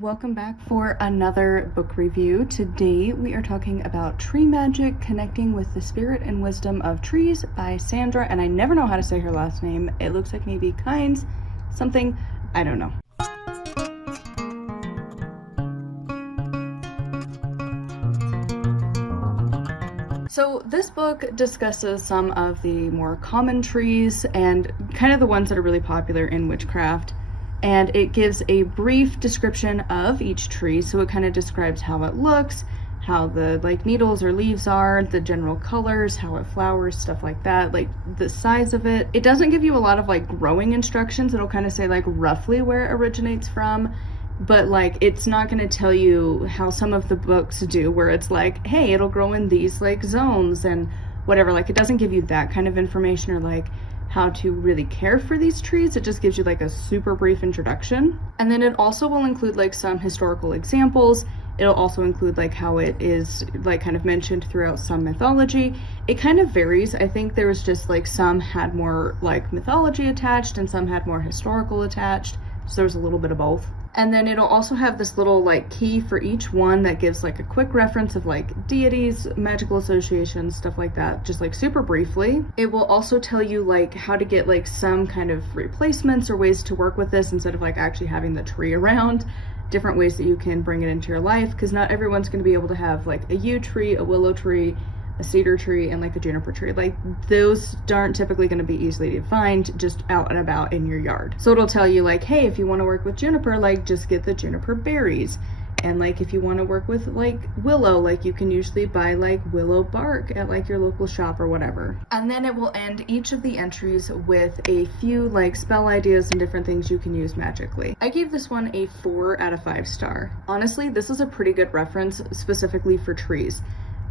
Welcome back for another book review. Today we are talking about Tree Magic, Connecting with the Spirit and Wisdom of Trees by Sandra, and I never know how to say her last name. It looks like maybe Kynes, something, I don't know. So this book discusses some of the more common trees and kind of the ones that are really popular in witchcraft. And it gives a brief description of each tree. So it kind of describes how it looks, how the needles or leaves are, the general colors, how it flowers, stuff like that, like the size of it. It doesn't give you a lot of growing instructions. It'll kind of say roughly where it originates from, but it's not going to tell you how some of the books do, where it's hey, it'll grow in these zones and whatever. It doesn't give you that kind of information, or how to really care for these trees. It just gives you a super brief introduction. And then it also will include some historical examples. It'll also include how it is kind of mentioned throughout some mythology. It kind of varies. I think there was just some had more mythology attached and some had more historical attached. So there's a little bit of both. And then it'll also have this little key for each one that gives a quick reference of deities, magical associations, stuff like that, just super briefly. It will also tell you how to get some kind of replacements or ways to work with this instead of actually having the tree around. Different ways that you can bring it into your life, because not everyone's going to be able to have a yew tree, a willow tree, a cedar tree, and a juniper tree. Those aren't typically going to be easily to find just out and about in your yard. So it'll tell you hey, if you want to work with juniper, just get the juniper berries. And if you want to work with willow, you can usually buy willow bark at your local shop or whatever. And then it will end each of the entries with a few spell ideas and different things you can use magically. I gave this one a 4 out of 5 star. Honestly, this is a pretty good reference specifically for trees.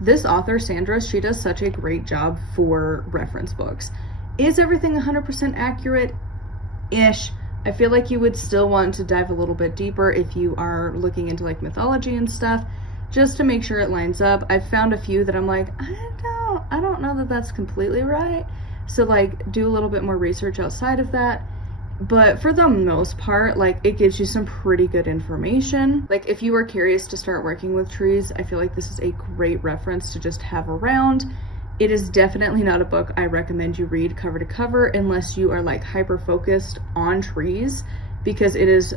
This author, Sandra, she does such a great job for reference books. Is everything 100% accurate-ish? I feel like you would still want to dive a little bit deeper if you are looking into mythology and stuff, just to make sure it lines up. I've found a few that I'm I don't know that that's completely right. So do a little bit more research outside of that. But for the most part, it gives you some pretty good information. If you are curious to start working with trees, I feel like this is a great reference to just have around. It is definitely not a book I recommend you read cover to cover unless you are hyper focused on trees, because it's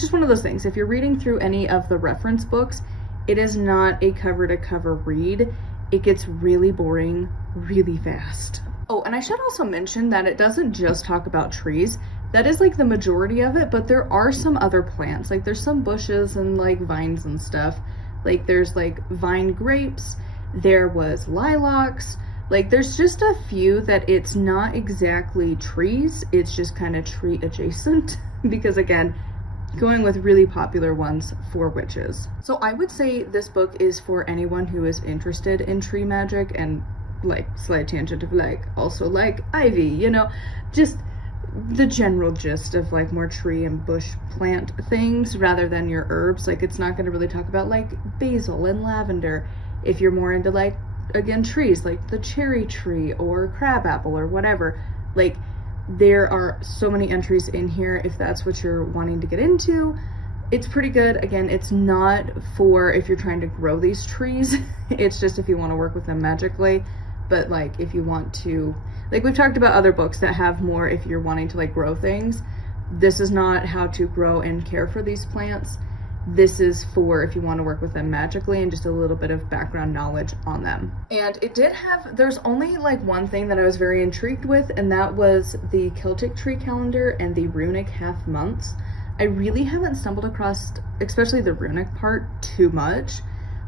just one of those things. If you're reading through any of the reference books, it is not a cover to cover read. It gets really boring really fast. Oh, and I should also mention that it doesn't just talk about trees. That is the majority of it, but there are some other plants. There's some bushes and vines and stuff. There's vine grapes, there was lilacs. There's just a few that it's not exactly trees, it's just kind of tree adjacent because again, going with really popular ones for witches. So I would say this book is for anyone who is interested in tree magic and slight tangent of also ivy, just the general gist of more tree and bush plant things rather than your herbs. It's not going to really talk about basil and lavender. If you're more into again, trees the cherry tree or crabapple or whatever, there are so many entries in here if that's what you're wanting to get into. It's pretty good. Again, it's not for if you're trying to grow these trees. It's just if you want to work with them magically. But if you want to, we've talked about other books that have more if you're wanting to grow things. This is not how to grow and care for these plants. This is for if you want to work with them magically and just a little bit of background knowledge on them. And it did have, there's only one thing that I was very intrigued with, and that was the Celtic tree calendar and the runic half months. I really haven't stumbled across, especially the runic part, too much.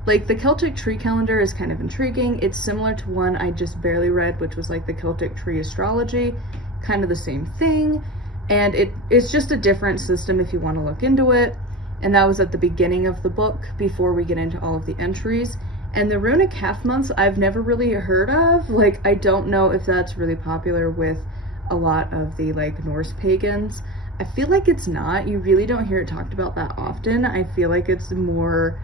The Celtic tree calendar is kind of intriguing. It's similar to one I just barely read, which was the Celtic tree astrology, kind of the same thing. And it's just a different system if you want to look into it. And that was at the beginning of the book before we get into all of the entries. And the runic half months I've never really heard of. I don't know if that's really popular with a lot of the Norse pagans. I feel like it's not. You really don't hear it talked about that often. I feel like it's more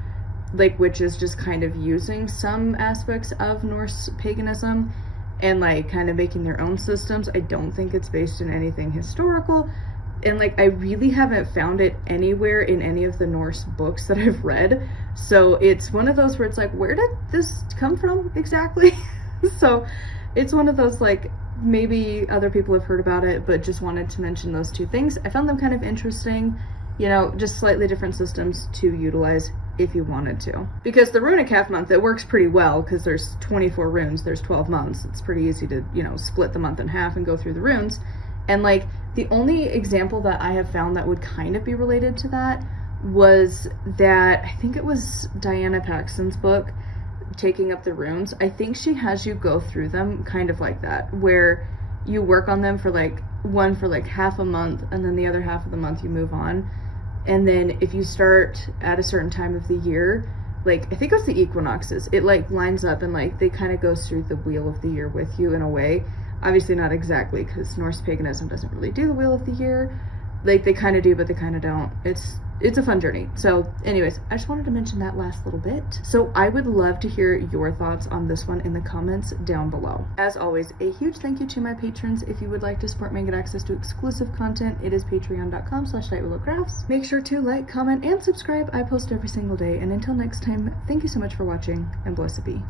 witches just kind of using some aspects of Norse paganism and kind of making their own systems. I don't think it's based in anything historical, And like I really haven't found it anywhere in any of the Norse books that I've read. So it's one of those where it's like, where did this come from exactly? So it's one of those like, maybe other people have heard about it, but just wanted to mention those two things. I found them kind of interesting, you know, just slightly different systems to utilize if you wanted to. Because the runic half month, it works pretty well because there's 24 runes, there's 12 months. It's pretty easy to, you know, split the month in half and go through the runes. And like the only example that I have found that would kind of be related to that was that, I think it was Diana Paxton's book, Taking Up the Runes. I think she has you go through them kind of like that, where you work on them for like one for like half a month, and then the other half of the month you move on. And then if you start at a certain time of the year, like I think it was the equinoxes, it like lines up and like they kind of goes through the wheel of the year with you in a way. Obviously not exactly, because Norse paganism doesn't really do the wheel of the year. Like they kind of do, but they kind of don't. It's a fun journey. So anyways, I just wanted to mention that last little bit. So I would love to hear your thoughts on this one in the comments down below. As always, a huge thank you to my patrons. If you would like to support me and get access to exclusive content, it is patreon.com/nightwillowcrafts. Make sure to like, comment, and subscribe. I post every single day. And until next time, thank you so much for watching, and blessed be.